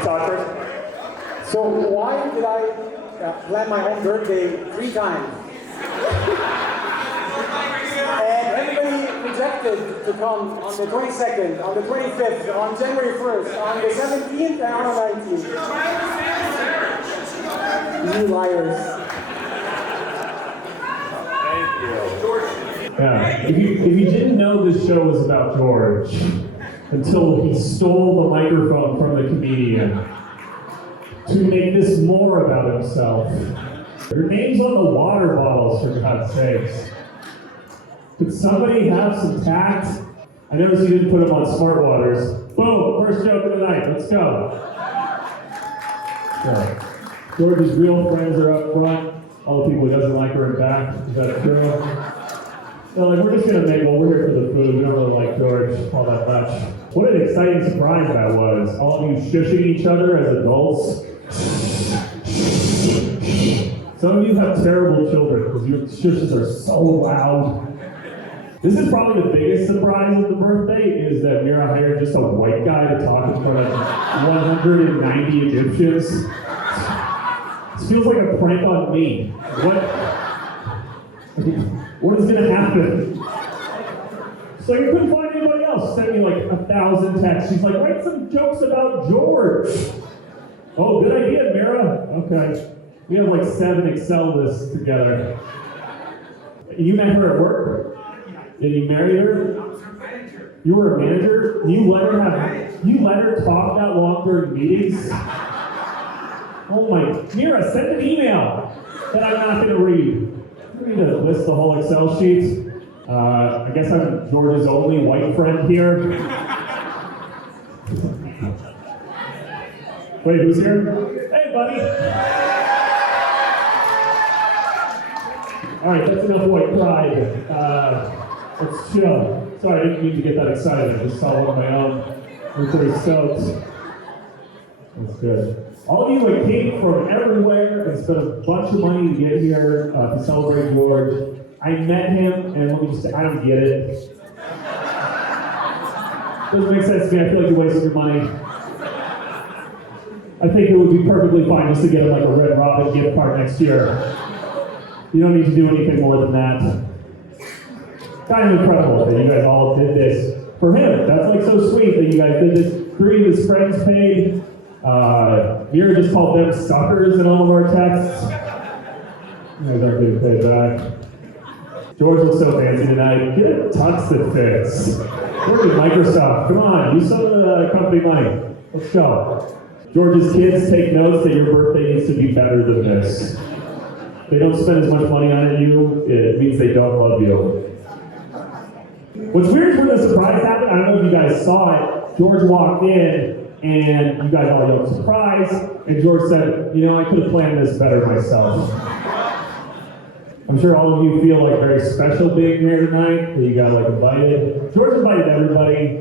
It's awkward. So why did I plan my own birthday 3 times? And everybody rejected to come on the 22nd, on the 25th, on January 1st, on the 17th, and on the 19th. You liars. Yeah, if you didn't know this show was about George until he stole the microphone from the comedian to make this more about himself. Your name's on the water bottles, for God's sakes. Could somebody have some tact? I noticed you didn't put them on Smart Waters. Boom, first joke of the night, let's go. Yeah. George's real friends are up front. All the people he doesn't like are in back. Is that true? So like, we're just gonna make one. We're here for the food. We don't really like George all that much. What an exciting surprise that was. All of you shushing each other as adults. Some of you have terrible children because your shushes are so loud. This is probably the biggest surprise of the birthday is that Mira hired just a white guy to talk in front of 190 Egyptians. This feels like a prank on me. What is gonna happen? She's like, I couldn't find anybody else. She sent me like 1,000 texts. She's like, write some jokes about George. Oh, good idea, Mira. Okay. We have like 7 Excel lists together. You met her at work? Did you marry her? You were a manager? You let her talk that long during meetings? Oh my, Mira, send an email that I'm not gonna read. I need to list the whole Excel sheet. I guess I'm George's only white friend here. Wait, who's here? Hey, buddy. All right, that's enough white pride. Let's chill. Sorry, I didn't mean to get that excited. I just saw one of my own. I'm pretty stoked. That's good. All of you like came from everywhere and spent a bunch of money to get here to celebrate George. I met him, and let me just say, I don't get it. Doesn't make sense to me. I feel like you're wasting your money. I think it would be perfectly fine just to get like a Red Robin gift card next year. You don't need to do anything more than that. Kind of incredible that you guys all did this for him. That's like so sweet that you guys did this. 3 of his friends paid. Mira just called them suckers in all of our texts. You guys aren't getting paid back. George looks so fancy tonight. Get a tux that fits. Work at Microsoft. Come on, use some of the company money. Let's go. George's kids, take notes that your birthday needs to be better than this. If they don't spend as much money on you, it means they don't love you. What's weird is when the surprise happened, I don't know if you guys saw it, George walked in, and you guys all yelled surprise, and George said, you know, I could have planned this better myself. I'm sure all of you feel like very special being here tonight, that you got like invited. George invited everybody.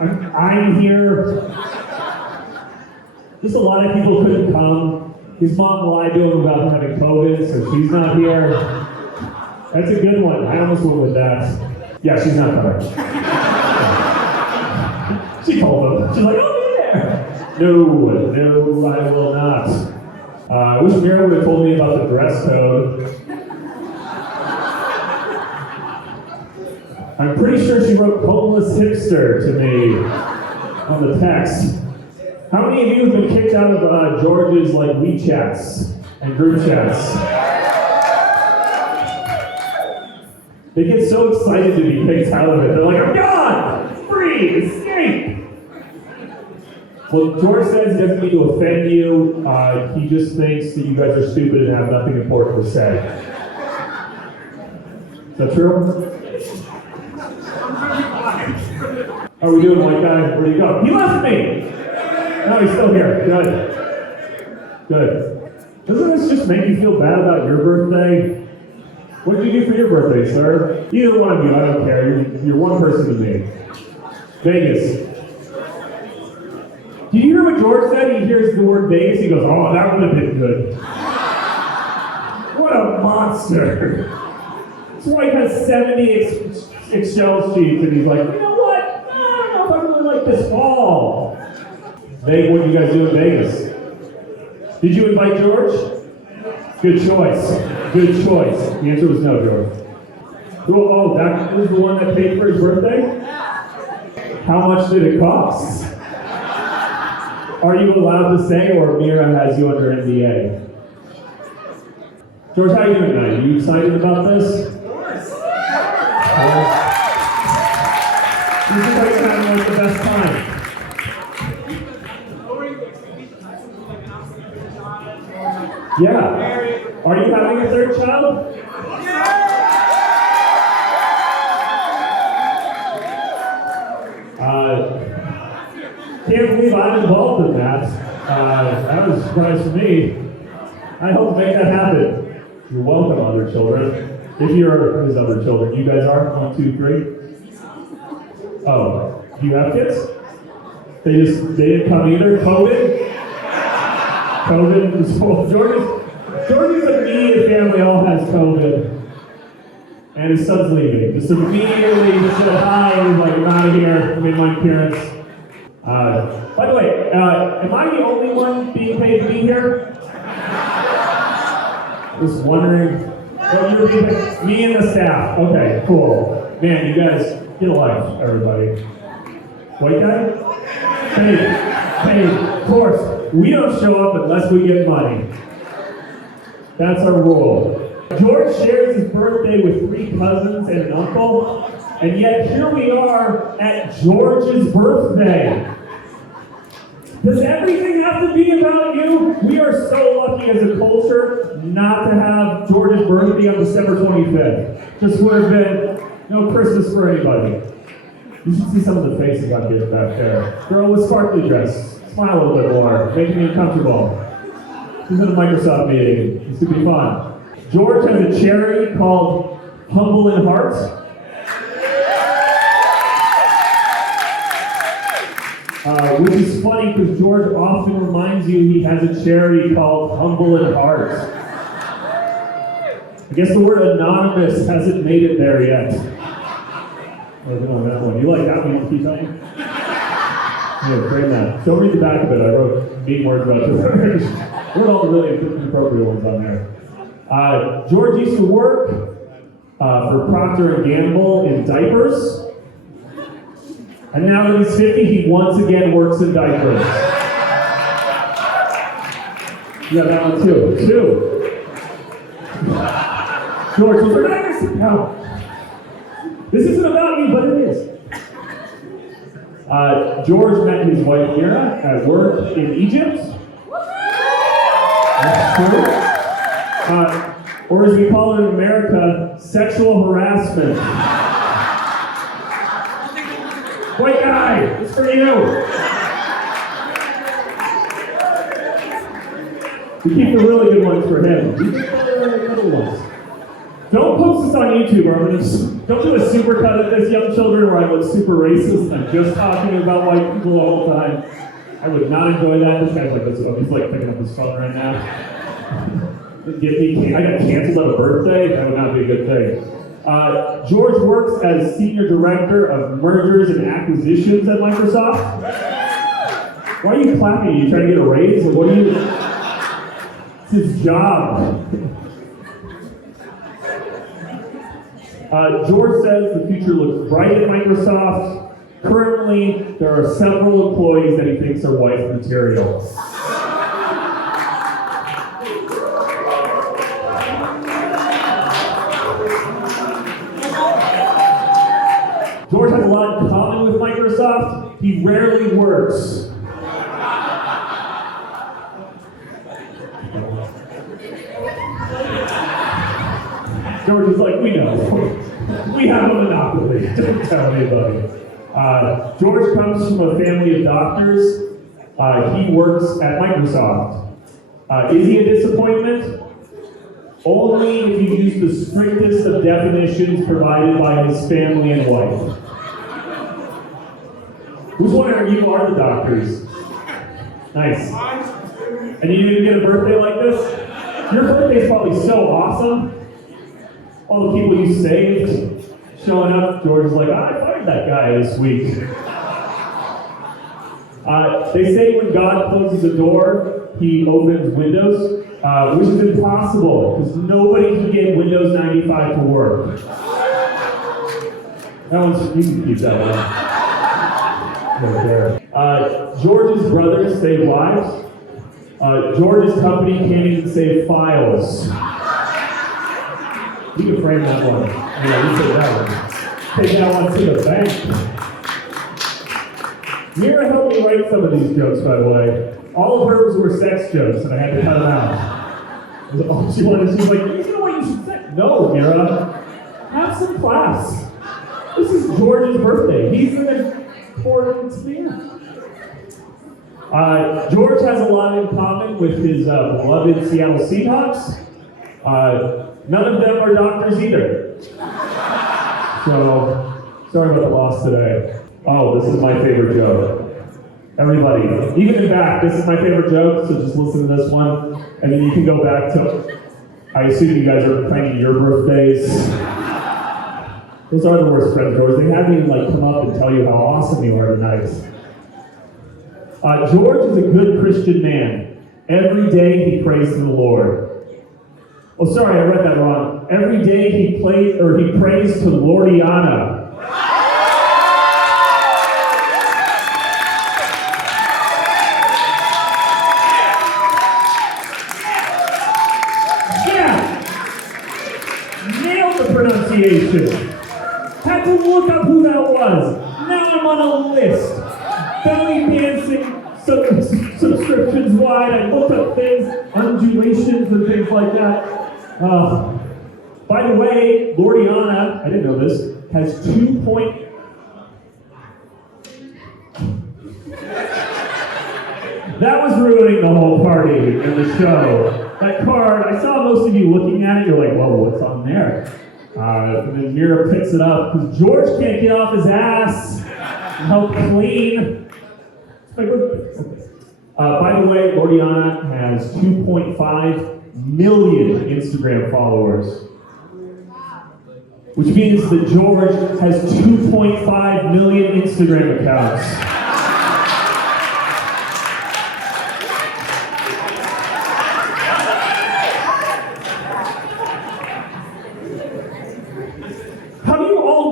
I'm here. Just a lot of people couldn't come. His mom lied to him about having COVID, so she's not here. That's a good one. I almost went with that. Yeah, she's not coming. She told him. She's like, oh, No, I will not. I wish Mira would have told me about the dress code. I'm pretty sure she wrote homeless hipster to me on the text. How many of you have been kicked out of George's like WeChats and group chats? They get so excited to be kicked out of it. They're like, I'm gone! Free! Escape! Well, George says he doesn't mean to offend you. He just thinks that you guys are stupid and have nothing important to say. Is that true? How are we doing, white guy? Where'd he go? He left me! No, he's still here. Good. Good. Doesn't this just make you feel bad about your birthday? What did you do for your birthday, sir? Either one of you, I don't care. You're one person to me. Vegas. Did you hear what George said? He hears the word Vegas, he goes, oh, that would have been good. What a monster. That's why he has 70 Excel sheets, and he's like, you know what? I don't know if I really like this fall. What did you guys do in Vegas? Did you invite George? Good choice. Good choice. The answer was no, George. Oh, that was the one that paid for his birthday? How much did it cost? Are you allowed to say, or Mira has you under NDA? George, how are you doing tonight? Are you excited about this? Of course. You seem like you're having like the best time. Yeah. Are you having a third child? Can't believe I'm involved in that. That was a surprise for me. I hope to make that happen. You're welcome, other children. If you're his other children, you guys are? 1, 2, 3? Oh, do you have kids? They didn't come either? COVID? George's immediate family all has COVID. And his son's leaving. Just immediately said hi and was like, I'm out of here. I made my appearance. By the way, am I the only one being paid to be here? Just wondering. Oh, you're being paid? Me and the staff. Okay, cool. Man, you guys get a life, everybody. White guy? Paid. Of course. We don't show up unless we get money. That's our rule. George shares his birthday with 3 cousins and an uncle, and yet here we are at George's birthday. Does everything have to be about you? We are so lucky as a culture not to have George's birthday on December 25th. Just would have been no Christmas for anybody. You should see some of the faces I'm getting back there. Girl with sparkly dress. Smile a little bit more, making me uncomfortable. She's in a Microsoft meeting. This could be fun. George has a charity called Humble in Heart. Which is funny because George often reminds you he has a charity called Humble in Heart. I guess the word anonymous hasn't made it there yet. Oh, no, that one. You like that one? Keep telling? Yeah, frame that. Don't read the back of it. I wrote mean words about George. I wrote all the really inappropriate ones on there. George used to work for Procter & Gamble in diapers. And now that he's 50, he once again works in diapers. You got that one too. 2. George, those are diapers. No. This isn't about me, but it is. George met his wife Mira at work in Egypt. That's true. Or as we call it in America, sexual harassment. White guy, it's for you. We keep the really good ones for him. We keep the little ones. Don't post this on YouTube, or don't do a supercut of this, young children, where I look super racist and I'm just talking about white people the whole time. I would not enjoy that. This guy's like, he's like picking up his phone right now. I got canceled on a birthday. That would not be a good thing. George works as Senior Director of Mergers and Acquisitions at Microsoft. Why are you clapping? Are you trying to get a raise? Or what are you? It's his job. George says the future looks bright at Microsoft. Currently, there are several employees that he thinks are wife material. George has a lot in common with Microsoft. He rarely works. George is like, we know. We have a monopoly. Don't tell anybody. George comes from a family of doctors. He works at Microsoft. Is he a disappointment? Only if you use the strictest of definitions provided by his family and wife. Who's wondering you are the doctors? Nice. And you didn't get a birthday like this? Your birthday is probably so awesome. All the people you saved showing up. George is like, I fired that guy this week. They say when God closes a door, he opens windows, which is impossible because nobody can get Windows 95 to work. That one's, you can keep that one. Right there. George's brothers save lives. George's company can't even save files. You can frame that one. Yeah, you take that one. Take that one to the bank. Mira helped me write some of these jokes, by the way. All of hers were sex jokes, and I had to cut them out. All she wanted, she's like, you know what you should say? No, Mira. Have some class. This is George's birthday. He's an important man. George has a lot in common with his beloved Seattle Seahawks. None of them are doctors either. So, sorry about the loss today. Oh, this is my favorite joke. Everybody, even in back, this is my favorite joke, so just listen to this one, and then you can go back to, I assume you guys are planning your birthdays. Those are the worst friends, George. They have me come up and tell you how awesome you are tonight. George is a good Christian man. Every day he prays to the Lord. Oh, sorry, I read that wrong. Every day he prays to Lordiana. Had to look up who that was. Now I'm on a list. Belly dancing subscriptions wide. I looked up things, undulations and things like that. By the way, Lordiana, I didn't know this, has 2 point... That was ruining the whole party and the show. That card, I saw most of you looking at it, you're like, whoa, what's on there? And then Mira picks it up because George can't get off his ass and help clean. By the way, Lordiana has 2.5 million Instagram followers, which means that George has 2.5 million Instagram accounts.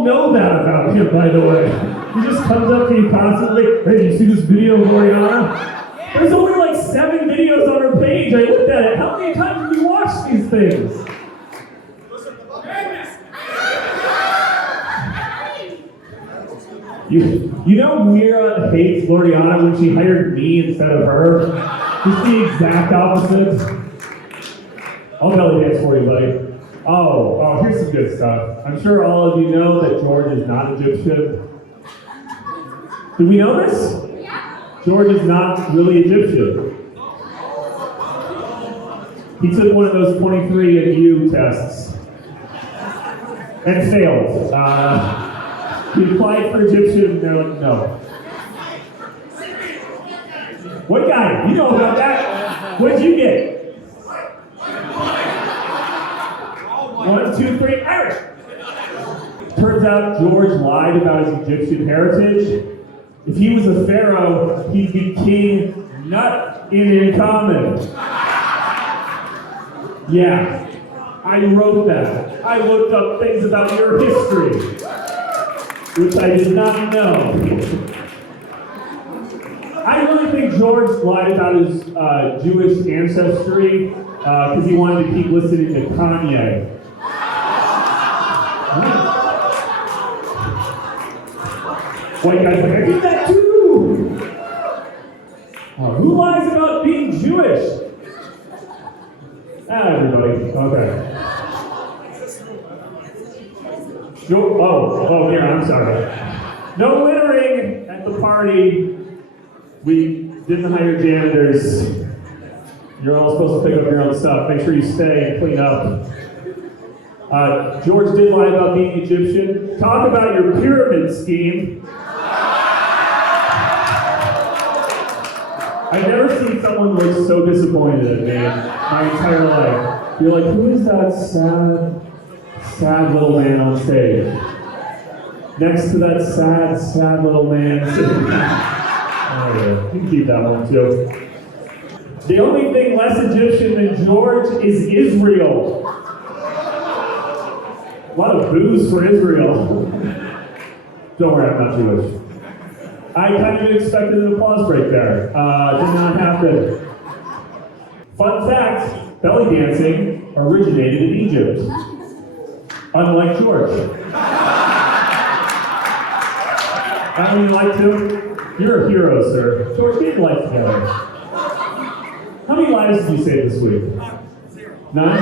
Know that about him, by the way. He just comes up to you constantly, hey, you see this video of Lordiana? There's only 7 videos on her page. I looked at it. How many times have you watched these things? You know Mira hates Lordiana when she hired me instead of her? Just the exact opposite. I'll belly dance for you, buddy. Oh, here's some good stuff. I'm sure all of you know that George is not Egyptian. Do we know this? Yeah. George is not really Egyptian. He took one of those 23andMe tests and failed. He applied for Egyptian, no. What guy? You know about that? What did you get? 1, 2, 3, Irish! Turns out George lied about his Egyptian heritage. If he was a pharaoh, he'd be king Nut in common. Yeah, I wrote that. I looked up things about your history, which I did not know. I really think George lied about his Jewish ancestry because he wanted to keep listening to Kanye. White guys like, I did that too! Who lies about being Jewish? Everybody. Okay. Here, I'm sorry. No littering at the party. We didn't hire janitors. You're all supposed to pick up your own stuff. Make sure you stay and clean up. George did lie about being Egyptian. Talk about your pyramid scheme. I've never seen someone look so disappointed at me my entire life. You're like, who is that sad little man on stage? Next to that sad little man sitting Oh, yeah. You can keep that one too. The only thing less Egyptian than George is Israel. A lot of boos for Israel. Don't worry, I'm not Jewish. I kind of expected an applause break there. Did not happen. Fun fact, belly dancing originated in Egypt. Unlike George. How many like to? You're a hero, sir. George, get your life together. How many lives did you save this week? 0. None?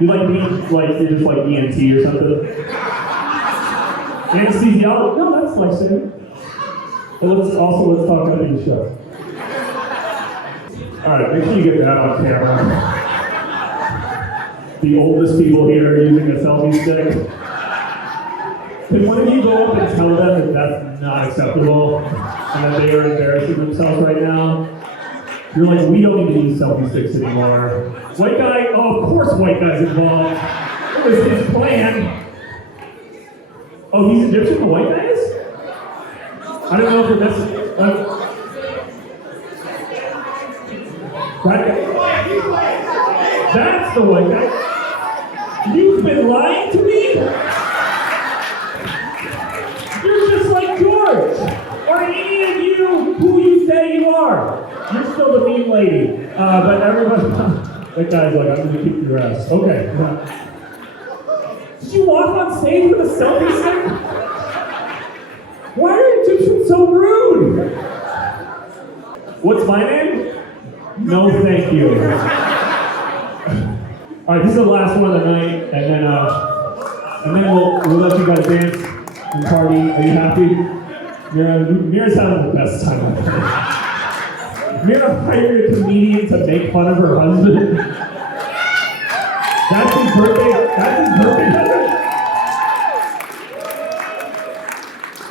You like me? Like you're just like ENT or something? Anesthesiologist? No, that's life saving. But let's talk about the show. Alright, make sure you get that on camera. The oldest people here are using a selfie stick. Can one of you go up and tell them that that's not acceptable and that they are embarrassing themselves right now? You're like, we don't need to use selfie sticks anymore. White guy, oh, of course white guy's involved. It was his plan. Oh, he's Egyptian, the white guy is? I don't know if you're messing. That's the white guy. You've been lying to me? You're just like George. Or any of you who you say you are. You're still the mean lady. But everybody, that guy's like, I'm gonna kick your ass. Okay. Did you walk on stage with a selfie stick? Why are Egyptians so rude? What's my name? No, thank you. All right, this is the last one of the night, and then we'll let you guys dance and party. Are you happy? Mira's having the best time ever. Mira hired a comedian to make fun of her husband. That's his birthday. That's his birthday.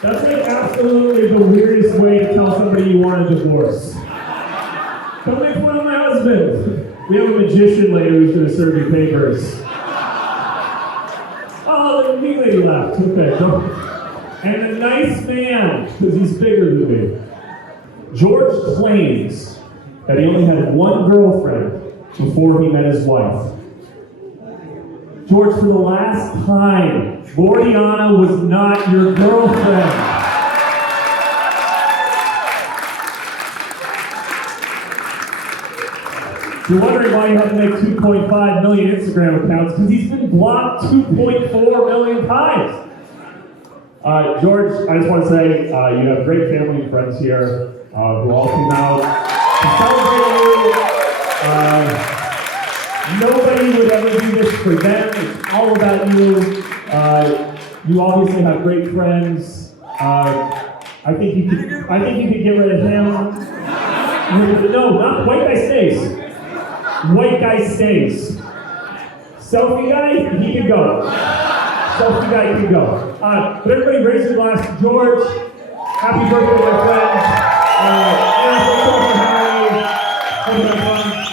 That's like absolutely the weirdest way to tell somebody you want a divorce. Don't make fun of my husband. We have a magician later who's going to serve you papers. Oh, the mean lady left. Okay, go. And a nice man, because he's bigger than me. George claims that he only had one girlfriend before he met his wife. George, for the last time, Gordiana was not your girlfriend. You're wondering why you have to make 2.5 million Instagram accounts, because he's been blocked 2.4 million times. George, I just want to say you have great family and friends here who all came out to celebrate you. Nobody would ever do this for them. It's all about you. You obviously have great friends. I think you could get rid of him. No, not white guy stays. White guy stays. Selfie guy, he can go. Selfie guy can go. But everybody raise your glass to George. Happy birthday, my friend. Thanks so much for having me. Hope you had fun.